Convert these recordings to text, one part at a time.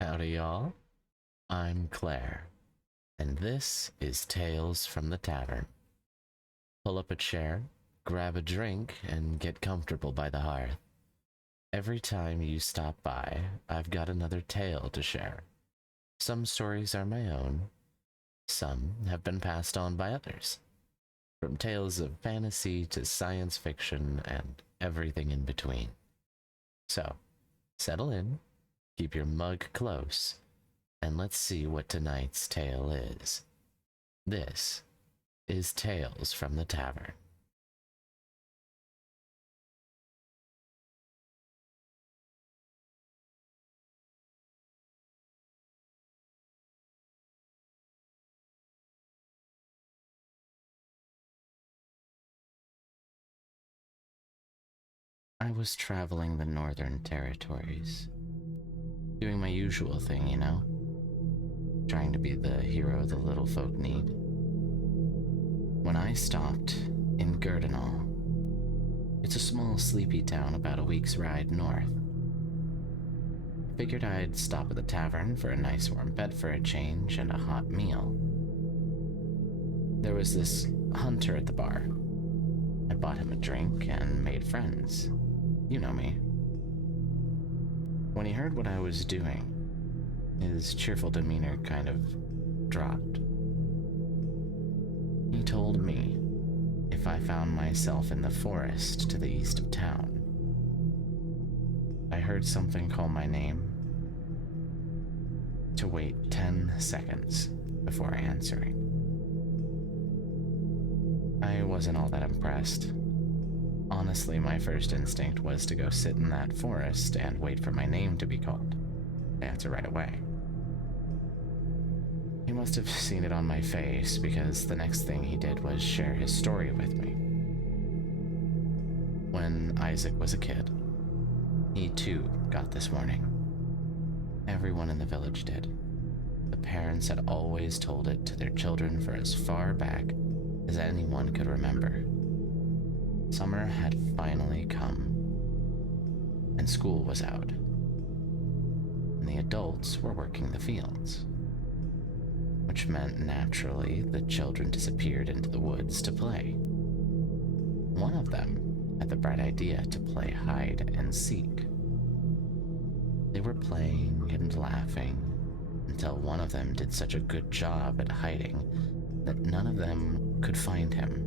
Howdy, y'all. I'm Claire, and this is Tales from the Tavern. Pull up a chair, grab a drink, and get comfortable by the hearth. Every time you stop by, I've got another tale to share. Some stories are my own, some have been passed on by others. From tales of fantasy to science fiction and everything in between. So, settle in, keep your mug close, and let's see what tonight's tale is. This is Tales from the Tavern. I was traveling the Northern Territories, doing my usual thing, trying to be the hero the little folk need. When I stopped in Gurdenal, it's a small, sleepy town about a week's ride north. I figured I'd stop at the tavern for a nice warm bed for a change and a hot meal. There was this hunter at the bar. I bought him a drink and made friends. You know me. When he heard what I was doing, his cheerful demeanor kind of dropped. He told me if I found myself in the forest to the east of town, I heard something call my name, to wait 10 seconds before answering. I wasn't all that impressed. Honestly, my first instinct was to go sit in that forest and wait for my name to be called. Answer right away. He must have seen it on my face, because the next thing he did was share his story with me. When Isaac was a kid, he too got this warning. Everyone in the village did. The parents had always told it to their children for as far back as anyone could remember. Summer had finally come, and school was out, and the adults were working the fields, which meant naturally the children disappeared into the woods to play. One of them had the bright idea to play hide and seek. They were playing and laughing until one of them did such a good job at hiding that none of them could find him.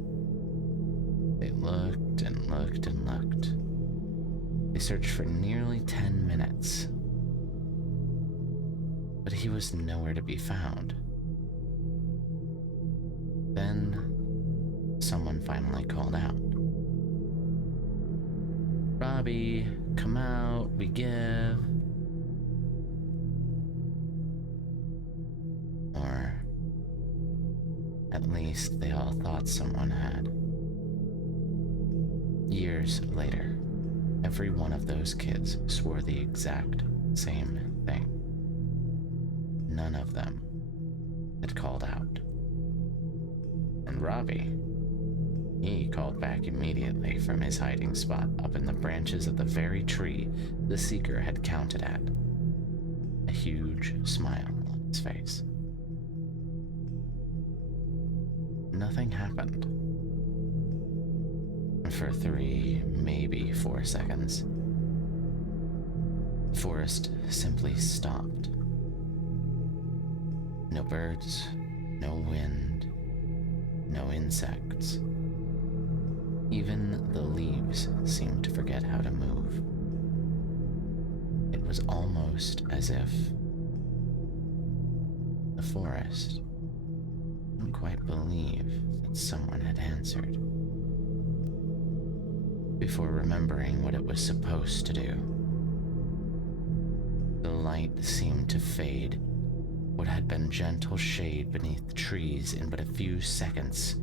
They looked and looked and looked. They searched for nearly 10 minutes, but he was nowhere to be found. Then, someone finally called out. "Robbie, come out, we give." Or, at least they all thought someone had. Years later, every one of those kids swore the exact same thing. None of them had called out. And Robbie, he called back immediately from his hiding spot up in the branches of the very tree the seeker had counted at, a huge smile on his face. Nothing happened. For 3, maybe 4 seconds, the forest simply stopped. No birds, no wind, no insects. Even the leaves seemed to forget how to move. It was almost as if the forest didn't quite believe that someone had answered. Before remembering what it was supposed to do, the light seemed to fade. What had been gentle shade beneath the trees in but a few seconds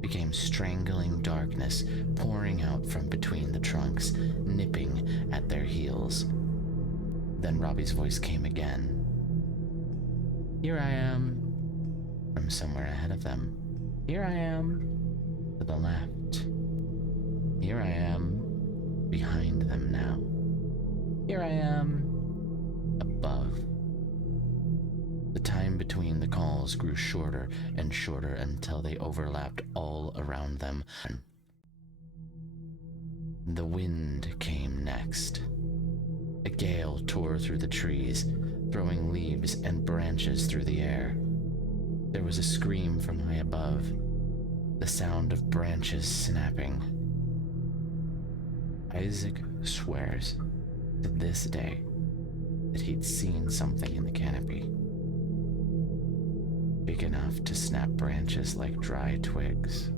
became strangling darkness pouring out from between the trunks, nipping at their heels. Then Robbie's voice came again. "Here I am," from somewhere ahead of them. "Here I am," to the left. "Here I am," behind them now. "Here I am," above The time between the calls grew shorter and shorter until they overlapped all around them. The wind came next. A gale tore through the trees, throwing leaves and branches through the air. There was a scream from high above, the sound of branches snapping. Isaac swears to this day that he'd seen something in the canopy, big enough to snap branches like dry twigs,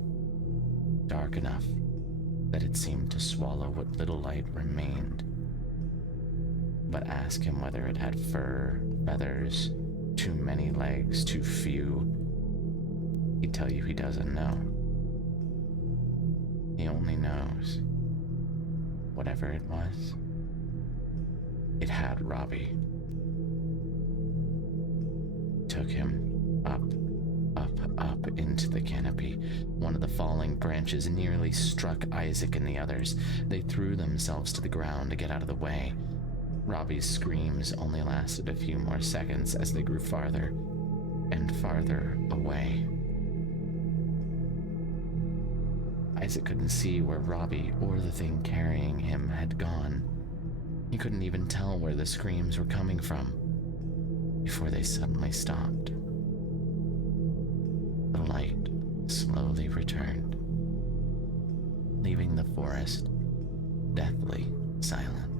dark enough that it seemed to swallow what little light remained. But ask him whether it had fur, feathers, too many legs, too few. He'd tell you he doesn't know. He only knows, whatever it was, it had Robbie. Took him up, up into the canopy. One of the falling branches nearly struck Isaac and the others. They threw themselves to the ground to get out of the way. Robbie's screams only lasted a few more seconds as they grew farther and farther away. Isaac couldn't see where Robbie or the thing carrying him had gone. He couldn't even tell where the screams were coming from before they suddenly stopped. The light slowly returned, leaving the forest deathly silent.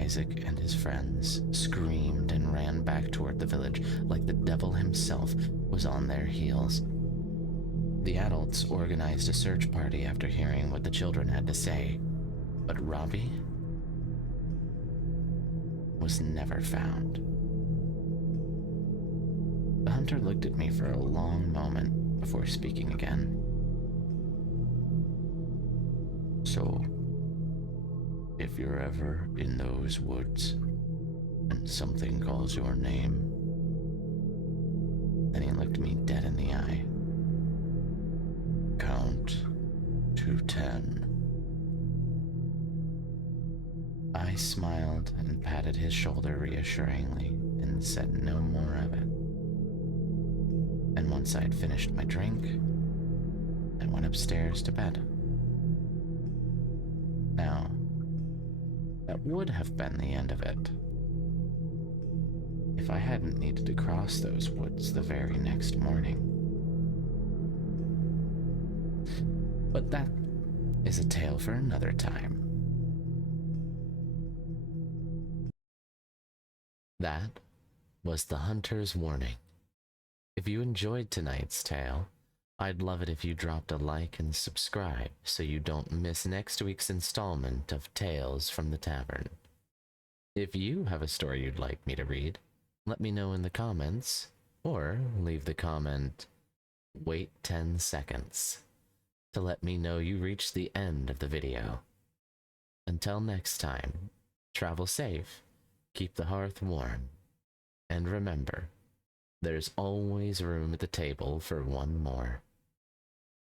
Isaac and his friends screamed and ran back toward the village like the devil himself was on their heels. The adults organized a search party after hearing what the children had to say, but Robbie was never found. The hunter looked at me for a long moment before speaking again. So, if you're ever in those woods and something calls your name, then he looked me dead in the eye. Count to 10. I smiled and patted his shoulder reassuringly and said no more of it. And once I'd finished my drink, I went upstairs to bed. Now, that would have been the end of it if I hadn't needed to cross those woods the very next morning. But that is a tale for another time. That was The Hunter's Warning. If you enjoyed tonight's tale, I'd love it if you dropped a like and subscribe so you don't miss next week's installment of Tales from the Tavern. If you have a story you'd like me to read, let me know in the comments, or leave the comment, "Wait 10 seconds," to let me know you reached the end of the video. Until next time, travel safe, keep the hearth warm, and remember, there's always room at the table for one more.